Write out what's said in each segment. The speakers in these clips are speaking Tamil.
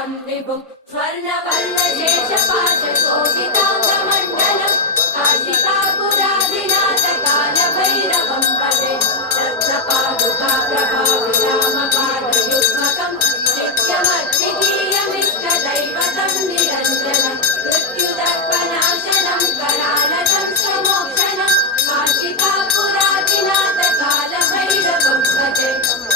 विनायकं विभुं स्वर्णवर्णशेषपाशशोभिताङ्गमण्डलं काशिकापुरादिनाथकालभैरवं भजे रत्नपादुका प्रभाविरामपादयुग्मकं नित्यमद्वितीयमिष्टदैवतं निरञ्जनं मृत्युदर्पनाशनं करालदं समोक्षणं काशिकापुरादिनाथकालभैरवं भजे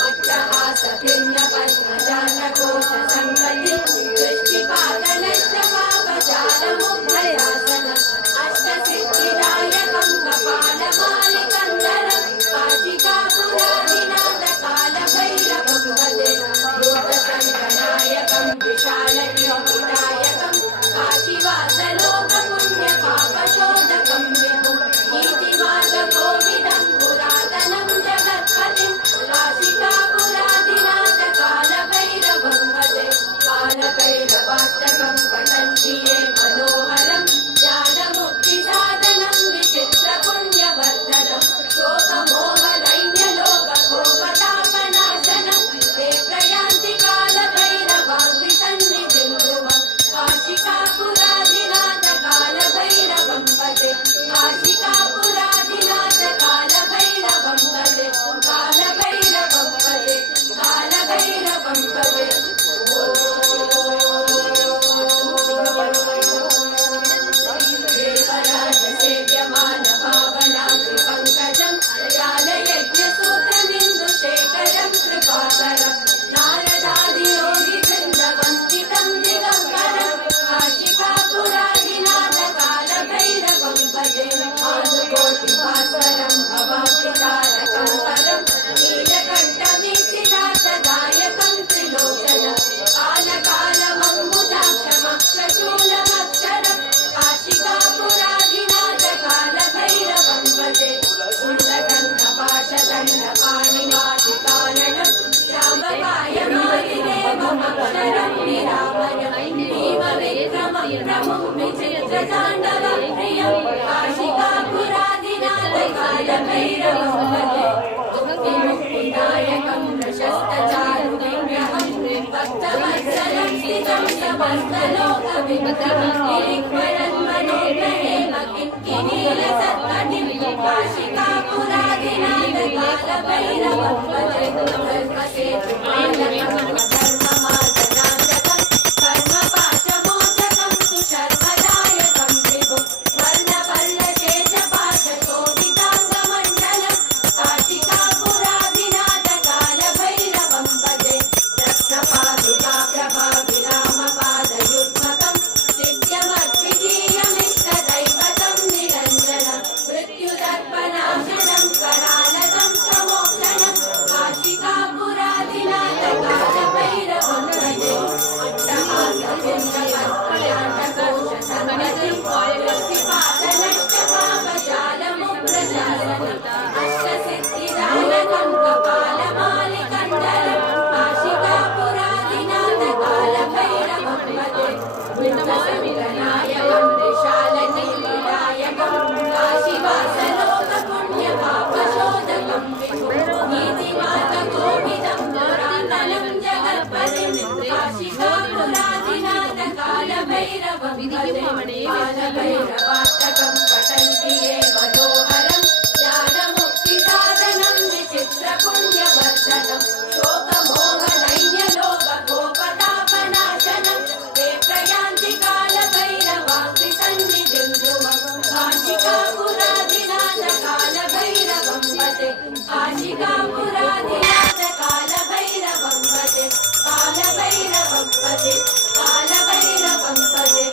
अट्टहासभिन्नपद्मजातकोशसङ्गतिं दृष्टिपातनष्टपापजालमुग्धयासनम् अष्टसिद्धिदायकं कपालमालिकन्दरं काशिकापुरादिनाथकालभैरवं भजे भूतसङ्गनायकं विशालगिरिदायकं काशीवासलोकपुण्यपापशोधकं विभुं नीतिमार्गकोविदं पुरातनं जगत्पतिं काशिकापुरादिनाथकालभैरवं भजे बालभैरवाष्टकं पठन्ति ये मनोहरं ज्ञानमुक्तिसाधनं विचित्रपुण्यवर्धनं शोकमोहदैन्यलोककोपतापनाशनं ते प्रयान्ति कालभैरवाङ्घ्रिसन्निधिं ध्रुवं काशिकापुरादिनाथकालभैरवं भजे काशिकापुरादिनाथकालभैरवं भजे कालभैरवं भजे कालभैरवं भजे देवराजसेव्यमानपावनाङ्घ्रिपङ्कजं ज्ञानयज्ञसूत्रमिन्दुशेखरं कृपाकरं नारदादियोगिवृन्दवन्दितं दिगम्बरं काशिकापुरादिनाथकालभैरवं भजे भानुकोटिभास्वरं भवाब्धितारकं परं नीलकण्ठवीक्षितार्थदायकं त्रिलोचनं कालकालमम्बुजाक्षमक्षशूलमक्षरं काशिकापुरादिनाथकालभैरवं भजे शुण्डकण्ठपाशदण्डपाणिमादिकारणं श्यामकायमालिदेवमक्षरं निरामयं भीमविक्रमं प्रमुं विचित्रताण्डवप्रियं काशिकापुरादिनाथकालभैरवं भजे मुक्तिदायकं प्रशस्तचारुविग्रहं भक्तवत्सलं स्थितं समस्तलोकविक्रमं गिरिक्वरन्मनोग्रहेम किङ्किणीलसत्कटिं काशिकापुरादिनाथकालभैरवं भजे कल्पसेतुपालकं धर्ममार्गनाशकं कर्मपाशमोचकं सुशर्मदायकं विभुं स्वर्णवर्णशेषपाशशोभिताङ्गमण्डलं काशिकापुरादिनाथकालभैरवं भजे रत्नपादुका प्रभाविरामपादयुग्मकं नित्यमद्वितीयमिष्टदैवतं निरञ्जनं मृत्युदर्पनाशनं करालदं समोक्षणं काशिकापुरादिनाथकालभैरवं भजे अट्टहासभिन्नपद्मजातकोशसङ्गतिं दृष्टिपातनष्टपापजालमुग्धयासनम् अष्टसिद्धिदायकं कपालमालिकन्दरं काशिकापुरादिनाथकालभैरवं भजे भूतसङ्गनायकं विशालगिरिदायकं काशीवासलोकपुण्यपापशोधकं विभुं नीतिमार्गकोविदं पुरातनं जगत्पतिं काशिकापुरादिनाथकालभैरवं भजे बालभैरवाष्टकं पठन्ति ये मनोहरं ज्ञानमुक्तिसाधनं विचित्रपुण्यवर्धनं शोकमोहदैन्यलोककोपतापनाशनं ते प्रयान्ति कालभैरवाङ्घ्रिसन्निधिं ध्रुवं काशिकापुरादिनाथकालभैरवं भजे काशिकापुरादिनाथकालभैरवं भजे कालभैरवं भजे कालभैरवं भजे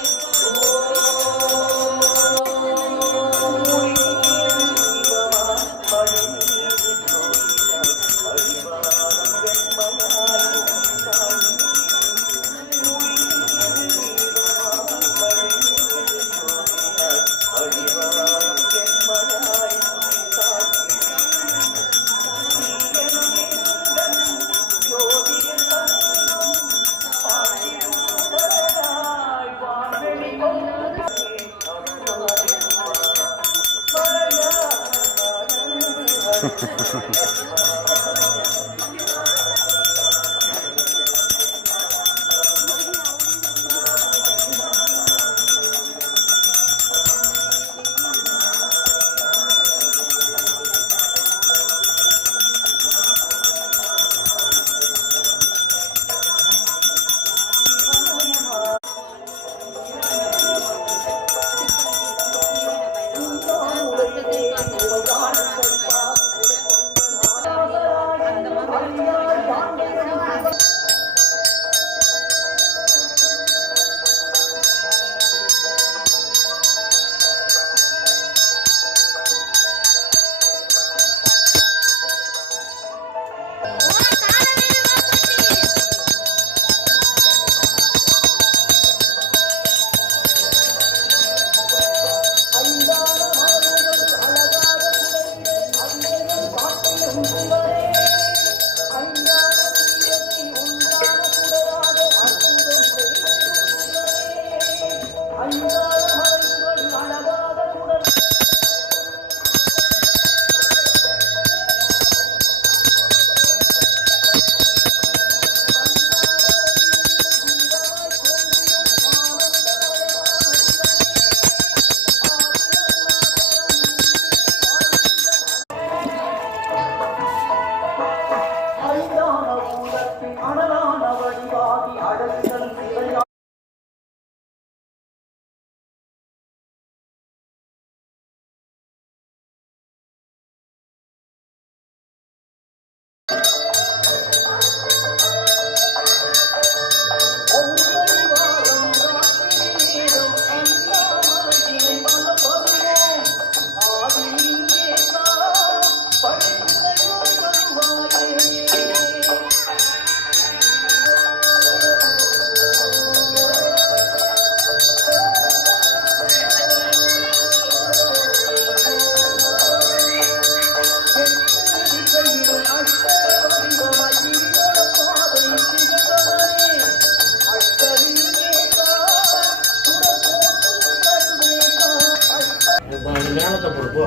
போ.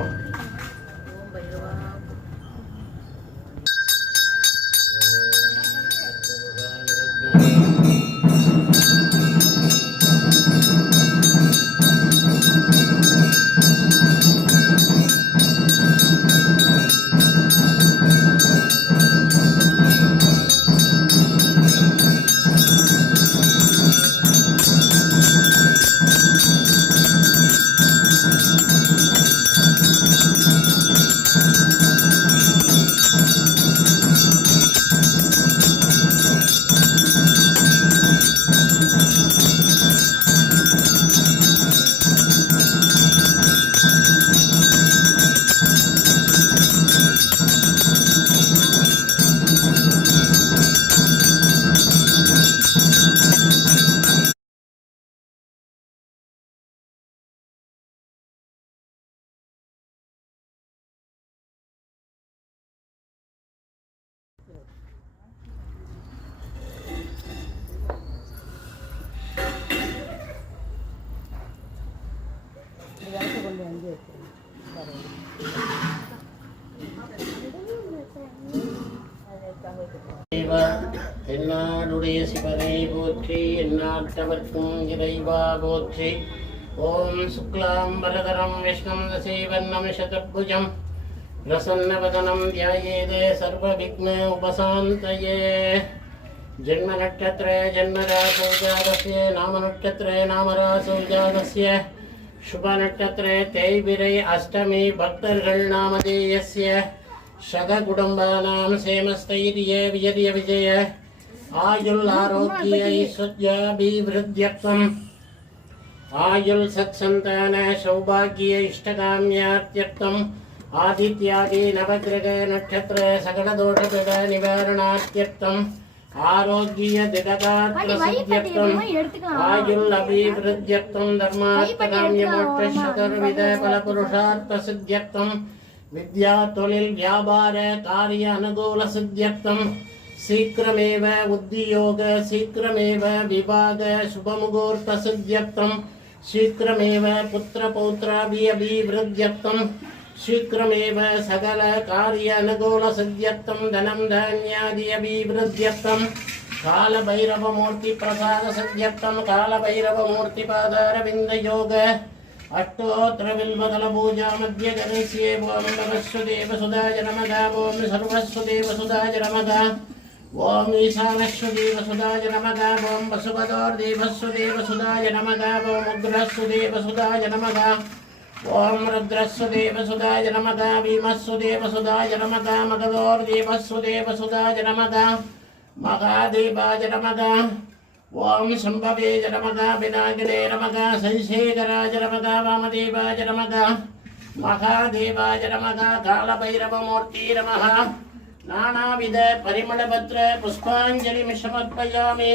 என்னாடுடைய சிவனை போற்றி, எந்நாட்டவர்க்கும் இறைவா போற்றி. ஓம் சுக்லாம் வரதரம் விஷ்ணும் தசைவன்னம் சதுர்புஜம் பிரசன்னவதனம் தியாயேதே சர்வ விக்ன உபசாந்தயே. ஜன்ம நட்சத்திரே ஜன்மராசௌ ஜாதஸ்ய, நாம நட்சத்திரே நாமராசௌ ஜாதஸ்ய, சுப நட்சத்திரே தேய்பிரை அஷ்டமி பக்தர்கள் நாமதேயஸ்ய. சத குடும்பானாம் சேமஸ்தைரிய விஜய விஜய ஆயுள் ஆரோக்கிய ஐஸ்வர்யாபிவிருத்தியர்த்தம் ஆயுள் சத்சந்தான சௌபாகிய இஷ்டகாமியார்த்தியர்த்தம் ஆதித்யாதி நவகிரக நட்சத்திர சகலதோஷபிட நிவாரணார்த்தியர்த்தம் ஆரோக்கிய திடகாத்ரசித்யர்த்தம் ஆயுள் அபிவிருத்தியர்த்தம் தர்மார்த்தகாமிய மோட்ச பலபுருஷார்த்த சித்யர்த்தம் வித்யா தொழில் வியாபார காரிய அனுகூல சித்தியர்த்தம் சீக்கிரமேவ உத்தியோக சீக்கிரமேவ விவாக சுபமுகூர்த்த சித்தியர்த்தம் சீக்கிரமேவ புத்திர பௌத்ராபிவிருத்தியர்த்தம் சீக்கிரமேவ சகல காரிய அனுகூல சித்தியர்த்தம் தனம் தானியாதி அபிவிருத்தியர்த்தம் கால பைரவ மூர்த்தி பிரசாத சித்தியர்த்தம் கால பைரவ மூர்த்தி பாதாரவிந்த யோக अष्टोत्र बिल्वदल पूजा मध्य गणेश्ये ओम नमस्वदेव सुधाय नमः ओम सर्वस्वदेव सुधाय नमः ओम ईशानस्वदेव सुधाय नमः ओम वसुपदोर्देवस्वदेव सुधाय नमः ओम उग्रस्वदेव सुधाय नमः ओम रुद्रस्वदेव सुधाय नमः भीमस्वदेव सुधाय नमः मगधोर्देवस्वदेव सुधाय नमः महादेवाय नमः ओम शंभवे नमः विनायकने नमः शैशेखराय नमः वामदेवाय नमः महादेवाय नमः कालभैरवमूर्ति नमः नानाविध परिमलपत्र पुष्पाञ्जलिं समर्पयामि.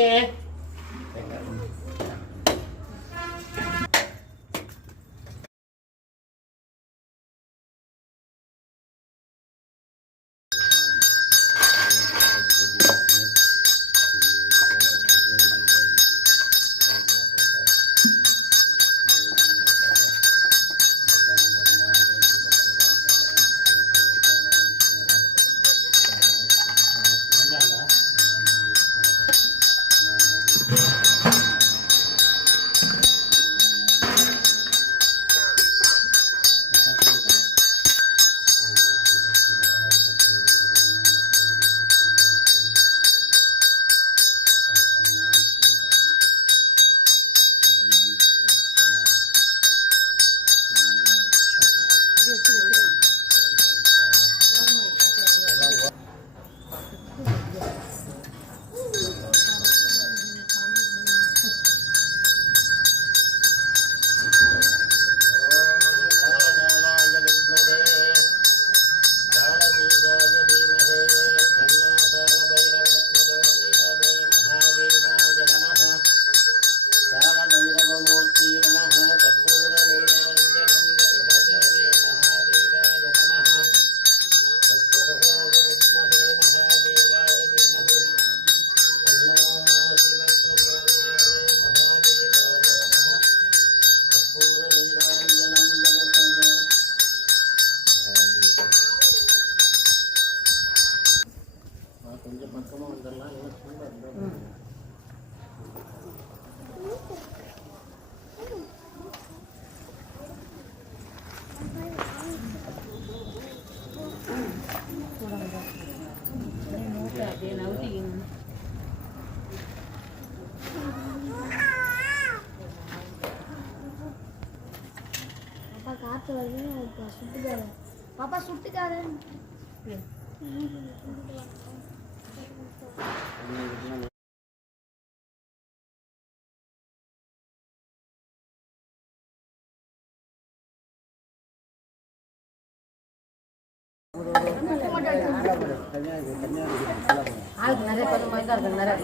பாப்பா சுட்டுக்காரன் ஆளுக்கு நிறைய பேர் மாதிரி தான் இருக்கு நிறைய